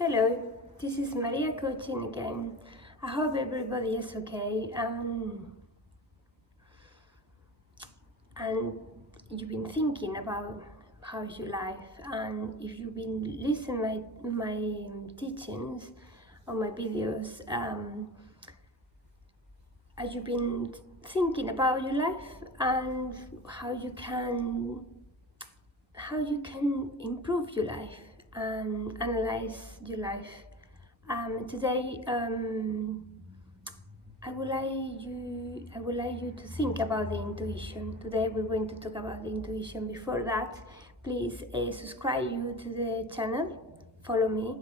Hello, this is MarieCoaching again. I hope everybody is okay. And you've been thinking about how's your life, and if you've been listening my teachings or my videos, have you been thinking about your life and how you can improve your life and analyze your life. Today, I would like you to think about the intuition. Today we're going to talk about the intuition. Before that, please subscribe you to the channel, follow me,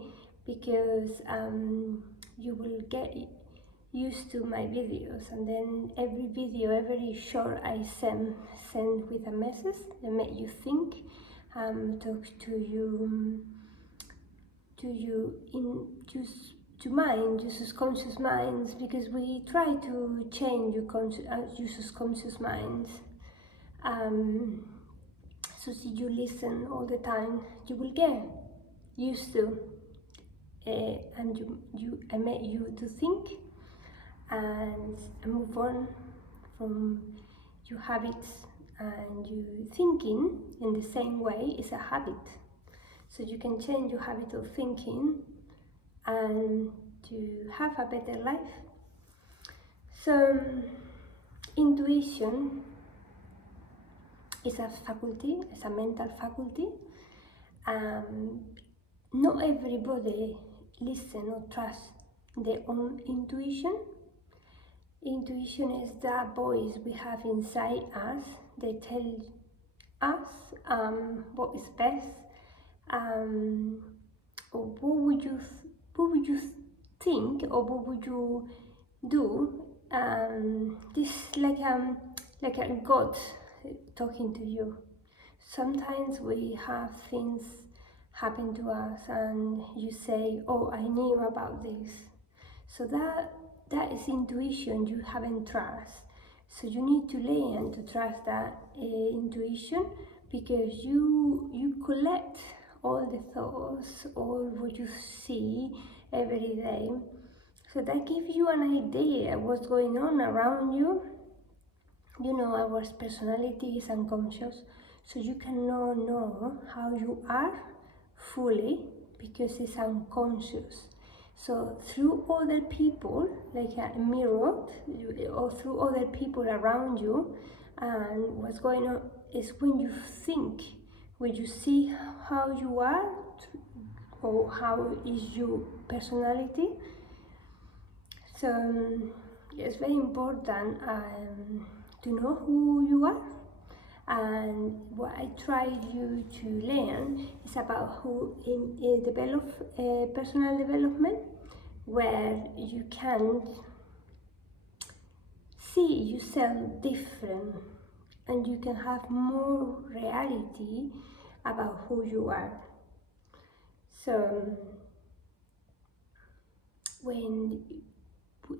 because you will get used to my videos, and then every video, every short I send with a message that make you think, talk to you in just to mind, your subconscious minds, because we try to change your subconscious minds. So if you listen all the time, you will get used to, and I make you to think and move on from your habits, and you thinking in the same way is a habit. So you can change your habit of thinking and to have a better life. So intuition is a faculty, it's a mental faculty. Not everybody listen or trust their own intuition. Intuition is that voice we have inside us. They tell us what is best. Or what would you think, or what would you do? This is like a God talking to you. Sometimes we have things happen to us, and you say, "Oh, I knew about this." So that is intuition you haven't trust. So you need to learn to trust that intuition, because you collect all the thoughts, all what you see every day. So that gives you an idea of what's going on around you. You know, our personality is unconscious, so you cannot know how you are fully because it's unconscious. So through other people, like a mirror, or through other people around you, and what's going on is when you think, when you see how you are, or how is your personality. So it's very important to know who you are. And what I try you to learn is about who in personal development, where you can see yourself different, and you can have more reality about who you are. So when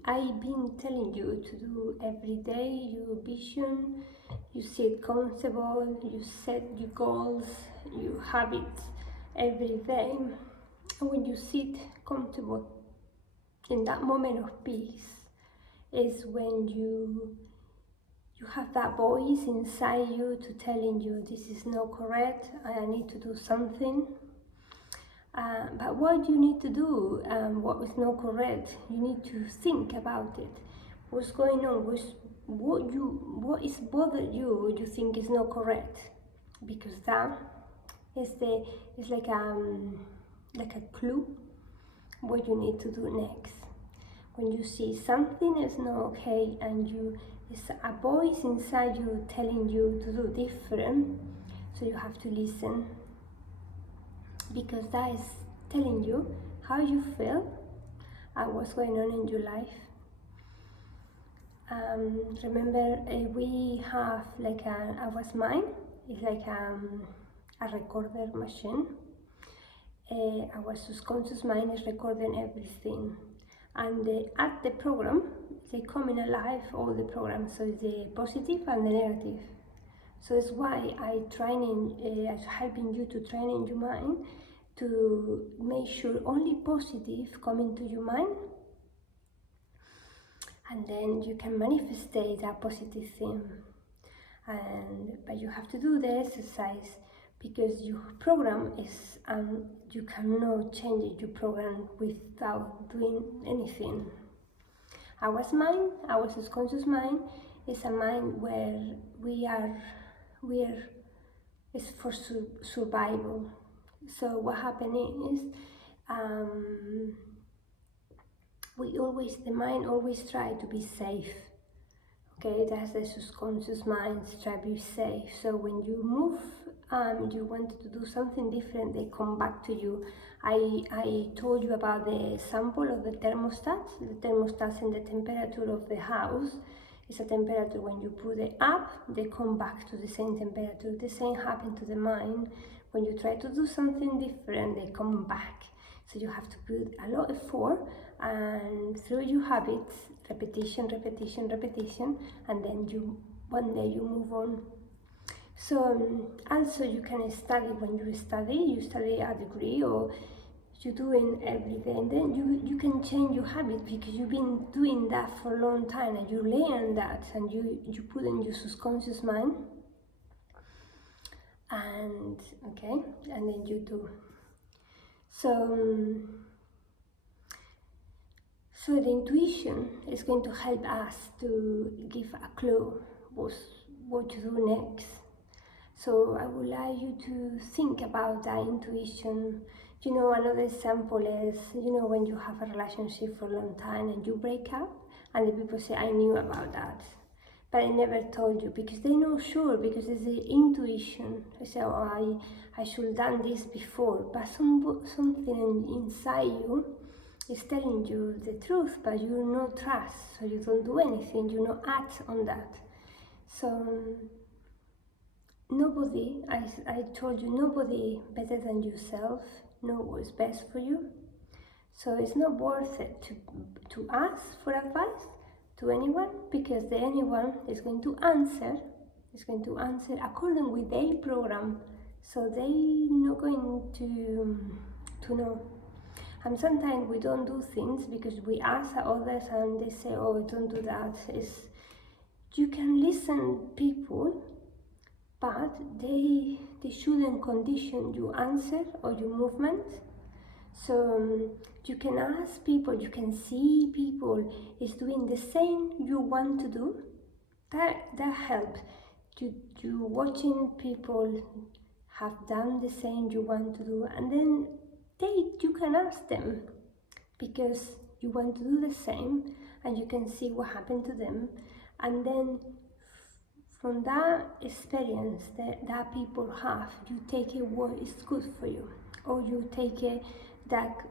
I've been telling you to do every day your vision, you sit comfortable, you set your goals, your habits every day. And when you sit comfortable, in that moment of peace is when you have that voice inside you to telling you this is not correct, I need to do something. But what you need to do, what is not correct, you need to think about it. What's going on? What is bothered you? You think is not correct, because that is like a clue what you need to do next. When you see something is not okay, and it's a voice inside you telling you to do different, so you have to listen, because that is telling you how you feel and what's going on in your life. Remember, we have like our mind is like a recorder machine. Our subconscious mind is recording everything, and at the program they come in alive, all the programs, so the positive and the negative. So it's why I'm helping you to train in your mind, to make sure only positive come into your mind, and then you can manifest that positive thing. But you have to do the exercise, because your program is, you cannot change it, your program, without doing anything. Our mind, our subconscious mind, is a mind where it's for survival. So what happens is, the mind always try to be safe. Okay, that's the subconscious mind, try to be safe. So when you move, you want to do something different, they come back to you. I told you about the example of the thermostat. The thermostat and the temperature of the house is a temperature. When you put it up, they come back to the same temperature. The same happens to the mind. When you try to do something different, they come back. So you have to put a lot of effort, and through your habits, repetition, and then one day you move on. So also you can study. When you study a degree, or you're doing every day, and then you can change your habit, because you've been doing that for a long time, and you learn that, and you put in your subconscious mind, and okay, and then you do. So the intuition is going to help us to give a clue what to do next. So I would like you to think about that intuition. Another example is, when you have a relationship for a long time and you break up, and the people say, I knew about that, but I never told you, because they're not sure, because it's the intuition. They say, oh, I should have done this before, but something inside you is telling you the truth, but you don't trust, so you don't do anything, you don't act on that. So nobody, I told you, nobody better than yourself knows what's best for you. So it's not worth it to ask for advice to anyone, because the anyone is going to answer according with their program. So they're not going to know. And sometimes we don't do things because we ask others and they say, oh, don't do that. You can listen people, but they shouldn't condition your answer or your movement. So you can ask people, you can see people is doing the same you want to do. That helps. You watching people have done the same you want to do, and then you can ask them, because you want to do the same, and you can see what happened to them, and then from that experience that people have, you take it what is good for you, or you take it that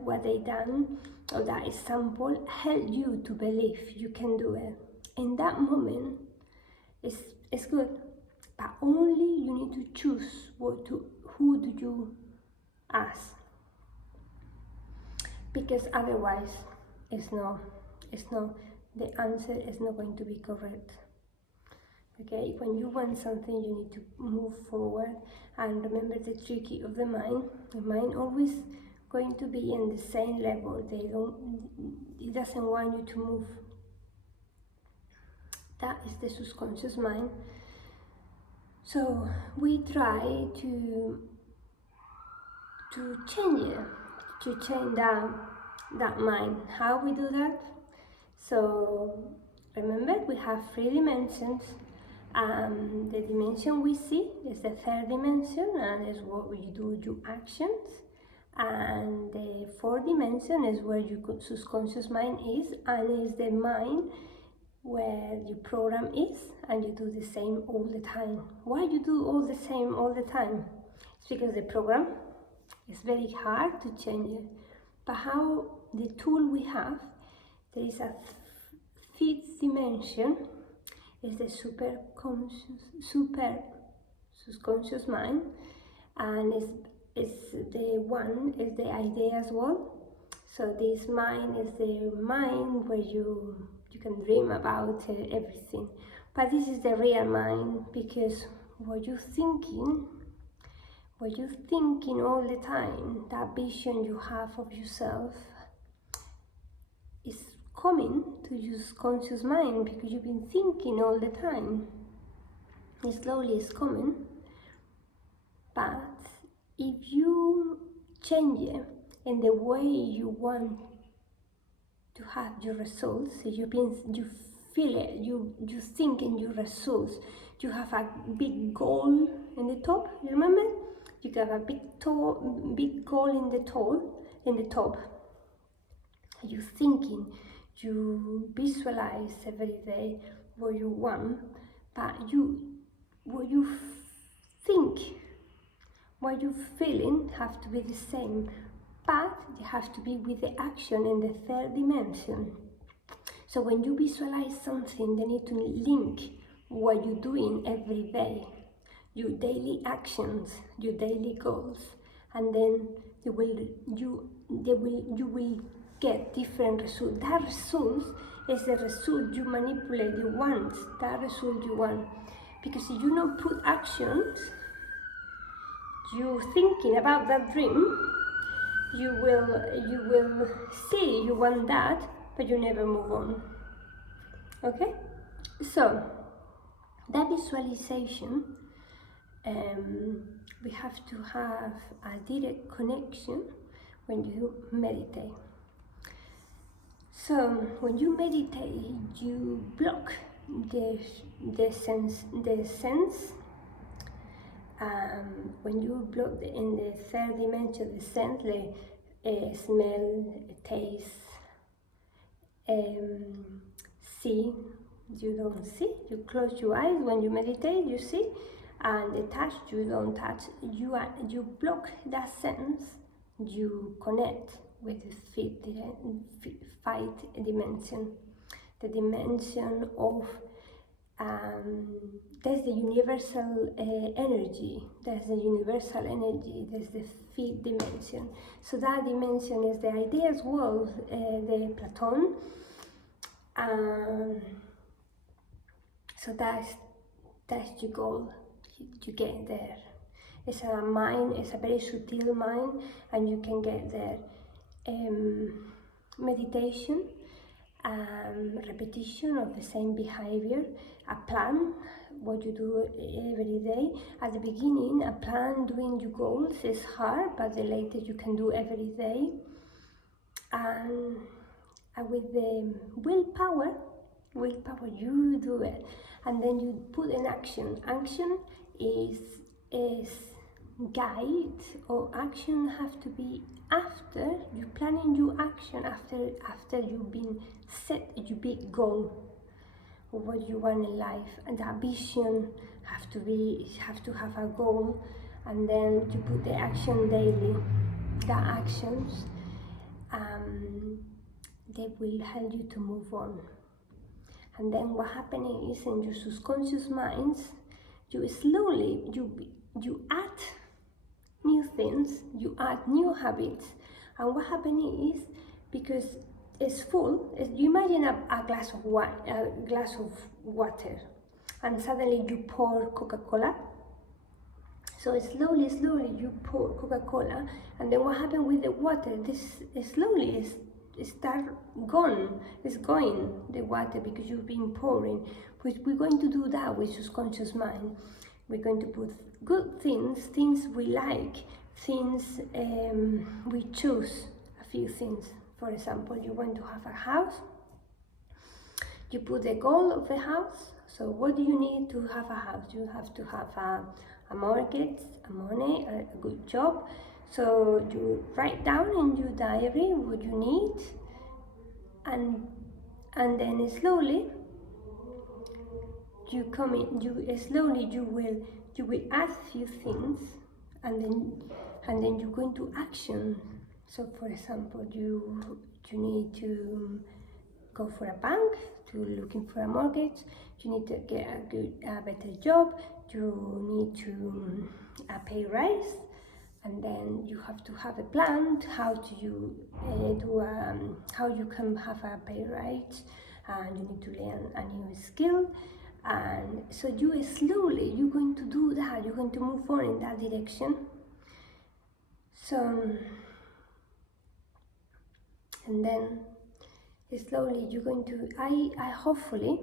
what they done, or that example help you to believe you can do it. In that moment, it's good, but only you need to choose who do you ask, because otherwise the answer is not going to be correct. Okay, when you want something, you need to move forward, and remember the tricky of the mind. The mind always going to be in the same level. It doesn't want you to move. That is the subconscious mind. So we try to change it, to change that mind. How we do that? So remember, we have 3 dimensions. The dimension we see is the 3rd dimension, and is what we do, your actions. And the 4th dimension is where your subconscious mind is, and is the mind where your program is, and you do the same all the time. Why you do all the same all the time? It's because the program is very hard to change it. But how the tool we have, there is a 5th dimension, is the super subconscious mind, and is the idea as well. So this mind is the mind where you can dream about everything, but this is the real mind, because what you're thinking, what you're thinking all the time, that vision you have of yourself, is coming to your conscious mind because you've been thinking all the time. And slowly it's coming, but if you change it in the way you want to have your results, if you feel it, you think in your results, you have a big goal in the top, you remember? You have a big goal in the top. You thinking, you visualize every day what you want, but what you think, what you're feeling have to be the same, but they have to be with the action in the third dimension. So when you visualize something, they need to link what you're doing every day, your daily actions, your daily goals, and then you will get different results. That result is the result you manipulate, you want, that result you want. Because if you don't put actions, you thinking about that dream, you will see you want that, but you never move on. Okay? So that visualization, we have to have a direct connection when you meditate. So when you meditate, you block the sense. When you block in the third dimension, the sense, like smell, taste, see, you don't see. You close your eyes when you meditate, you see, and the touch, you don't touch. You block that sense. You connect with the fifth dimension, the dimension of there's the universal energy. There's the universal energy. There's the fifth dimension. So that dimension is the ideas world, the Platon. So that's your goal. You get there. It's a mind. It's a very subtle mind, and you can get there. Meditation. Repetition of the same behavior, a plan, what you do every day. At the beginning, a plan doing your goals is hard, but the later you can do every day. And with the willpower, you do it, and then you put in action. Action is guide, or action have to be after you planning your action, after you've been set your big goal of what you want in life, and that vision have to have a goal, and then you put the action daily. The actions they will help you to move on. And then what happens is, in your subconscious minds, you slowly you add new things, you add new habits. And what happens is, because it's full, you imagine a glass of water, and suddenly you pour Coca-Cola. So slowly you pour Coca-Cola, and then what happens with the water? This slowly it's going the water, because you've been pouring. We're going to do that with subconscious mind. We're going to put good things we like, things we choose, a few things. For example, you want to have a house, you put the goal of the house. So what do you need to have a house? You have to have a mortgage, a money, a good job. So you write down in your diary what you need, and then slowly you will add few things, and then you go into action. So for example, you need to go for a bank, to looking for a mortgage, you need to get a better job, you need to pay rise, and then you have to have a plan to how you can have a pay rise, and you need to learn a new skill. And so you're going to do that, you're going to move on in that direction. So, and then slowly you're going to, I hopefully,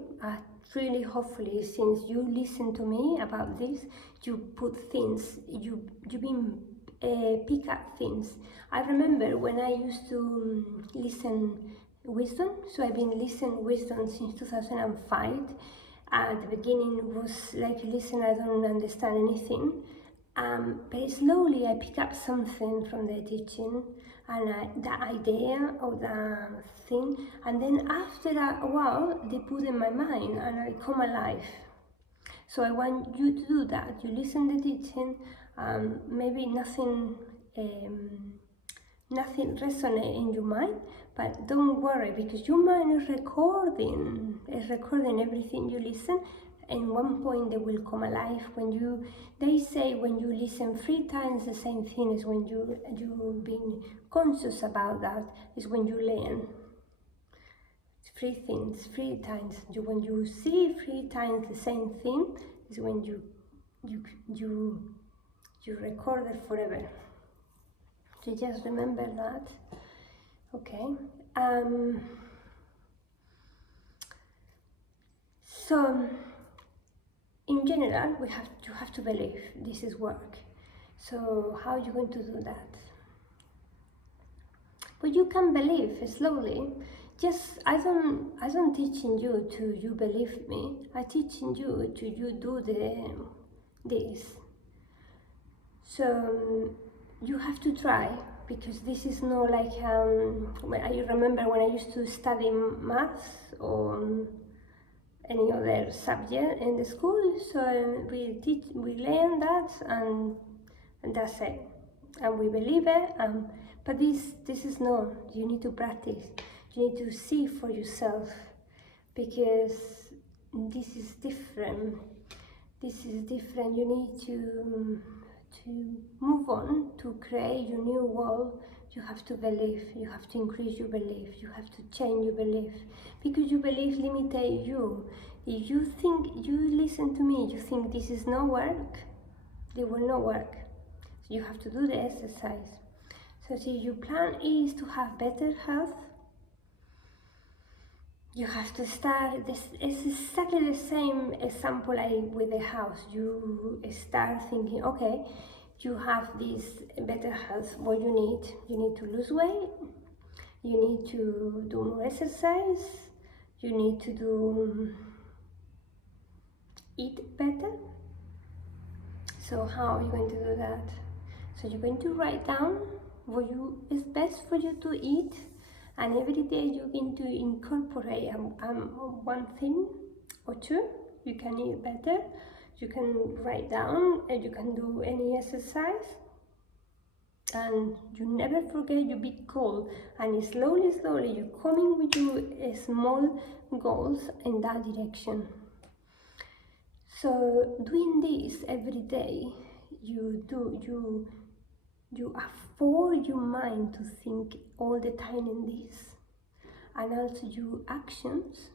really hopefully, since you listen to me about this, you put things, you been pick up things. I remember when I used to listen wisdom, so I've been listening wisdom since 2005. At the beginning was like, listen, I don't understand anything. But slowly I pick up something from the teaching and the idea of the thing, and then after a while they put in my mind and I come alive. So I want you to do that. You listen to the teaching, maybe nothing resonate in your mind, but don't worry, because your mind is recording everything you listen. And one point they will come alive when they say when you listen 3 times the same thing is when you've been conscious about that, is when you learn 3 times. When you see 3 times the same thing is when you record it forever. So just remember that. Okay. So in general, you have to believe this is work. So how are you going to do that? But you can believe slowly. Just I don't teaching you to you believe me. I teaching you to you do this. So you have to try, because this is not like I remember when I used to study maths or any other subject in the school. So we learn that and that's it, and we believe it. But this is not. You need to practice. You need to see for yourself, because this is different. This is different. You need to move on to create your new world. You have to believe. You have to increase your belief. You have to change your belief, because your belief limits you. If you think, you listen to me, you think this is not work, it will not work. So you have to do the exercise. So see, your plan is to have better health. You have to start. This is exactly the same example with the house. You start thinking, okay, you have this better health. What you need to lose weight. You need to do more exercise. You need to eat better. So how are you going to do that? So you're going to write down what is best for you to eat, and every day you're going to incorporate one thing or two. You can eat better. You can write down, and you can do any exercise. And you never forget your big goal. And slowly, you're coming with your small goals in that direction. So doing this every day, you afford your mind to think all the time in this, and also your actions.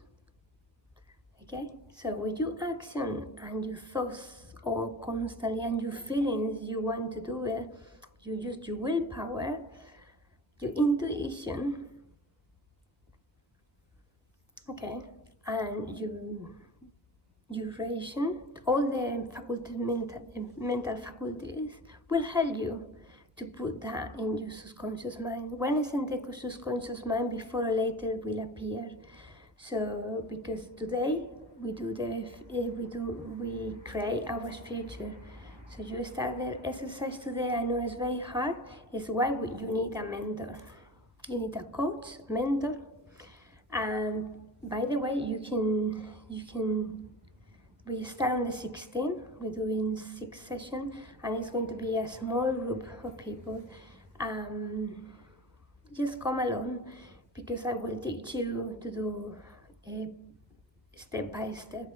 Okay, so with your action and your thoughts all constantly, and your feelings, you want to do it, you use your willpower, your intuition, okay, and your ration, all the mental faculties will help you to put that in your subconscious mind. When it's in the subconscious mind, before or later it will appear. So because today we create our future. So you start the exercise today. I know it's very hard. It's why you need a mentor. You need a coach, mentor. And by the way, you can we start on the 16th. We're doing 6 sessions, and it's going to be a small group of people. Just come along, because I will teach you to do step by step.